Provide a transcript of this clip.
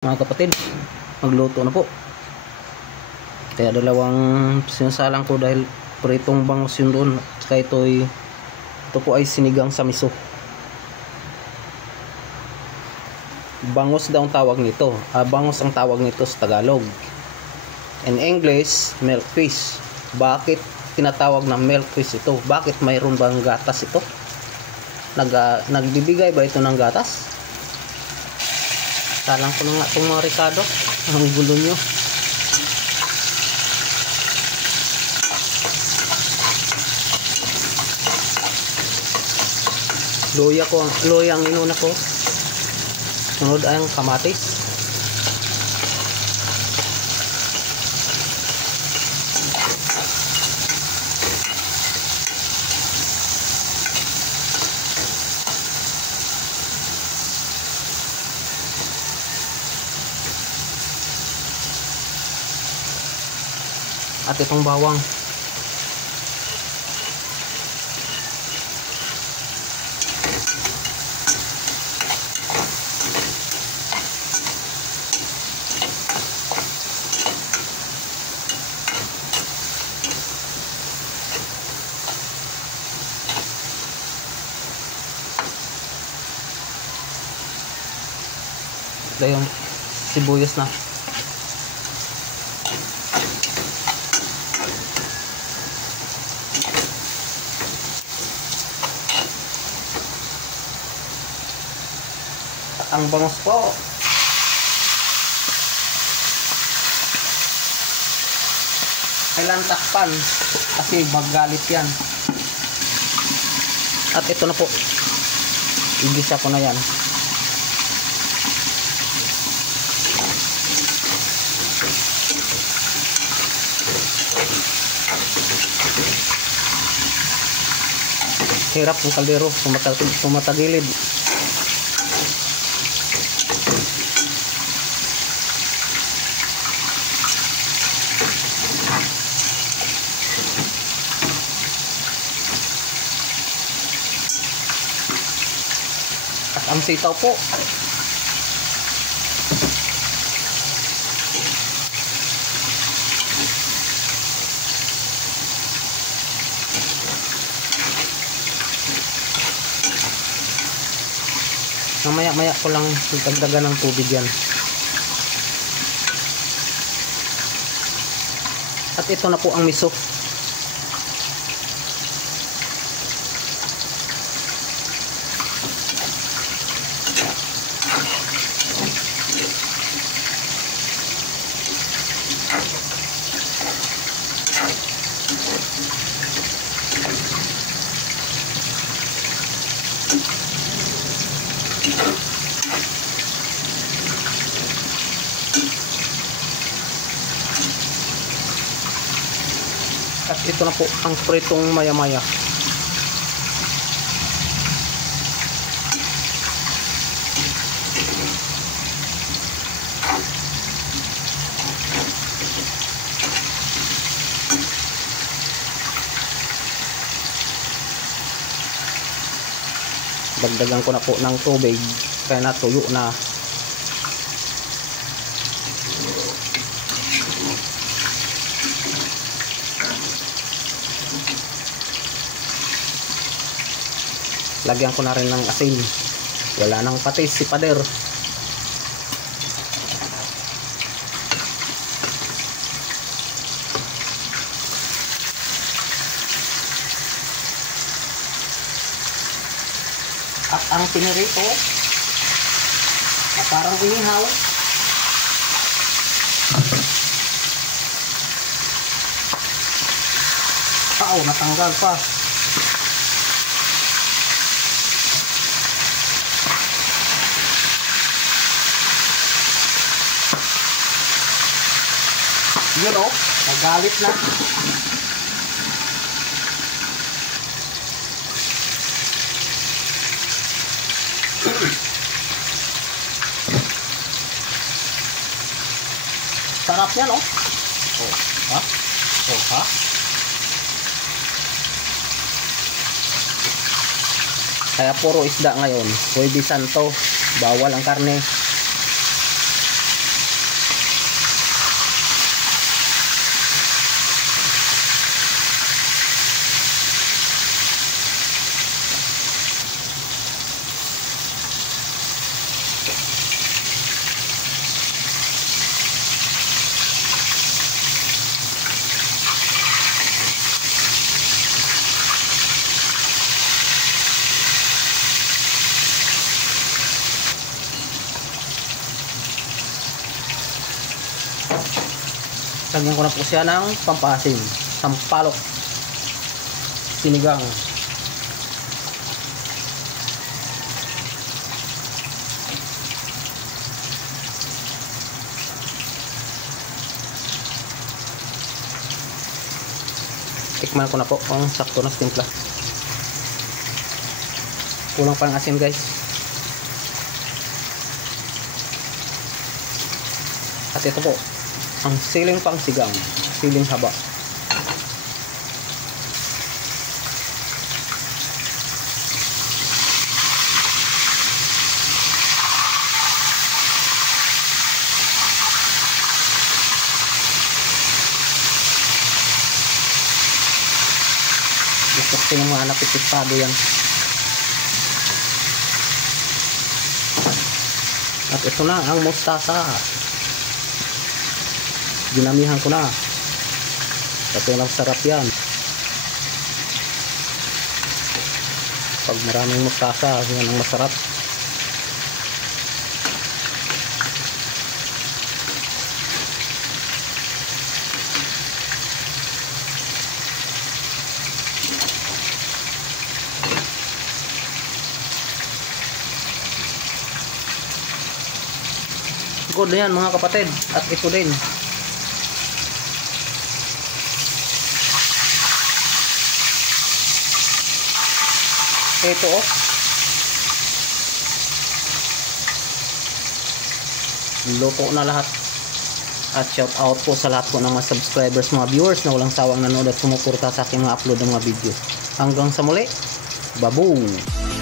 Mga kapatid, magluto na po. Kaya dalawang sinasalang ko dahil pritong bangus yun doon. At ito po ay sinigang sa miso. Bangus daw ang tawag nito. Bangus ang tawag nito sa Tagalog. In English, milk fish. Bakit tinatawag na milk fish ito? Bakit mayroon bang gatas ito? Nagbibigay ba ito ng gatas? Salang ko na nga itong mga Ricardo. Ang gulo nyo. Luya ang inuna ko. Sunod ang kamatis. At itong bawang. Ito yung sibuyas na. Ang bangus po. Kailan takpan kasi magalit yan. At ito na po. Igisa ko na yan. Hirap ng kaldero, tumatagilid. At ang sitaw po. Mamaya ko lang dagdagan ng tubig yan. At ito na po ang miso. At ito na po ang pritong maya-maya. Dagdagan ko na po ng tubig kaya natuyo na. Lagyan ko na rin ng asin. Wala nang patis si pader. At ang pinirito na parang inihaw. Natanggal pa. Yun o, nagalit na. Sarap yan o. Oh, ha? Oh, ha? Kaya puro isda ngayon. Pwede santo. Bawal ang karne. Lagyan ko na po siya ng pampasim. Sampalok. Sinigang. Tikman ko na po ang sakto na timpla. Kulang pa ng asin guys. At ito po ang siling pang sigang, siling haba. Gusto ko yung mga napipitado yan. At ito na ang mustasa. Dinamihan ko na. Ito na sarap yan. Pag maraming mustasa, yan ang masarap. Good yan mga kapatid. At ito din. Ito oh. Luto na lahat. At shout out po sa lahat po ng mga subscribers, mga viewers na walang sawang nanood at sumuporta sa aking mga upload ng mga video. Hanggang sa muli. Baboom!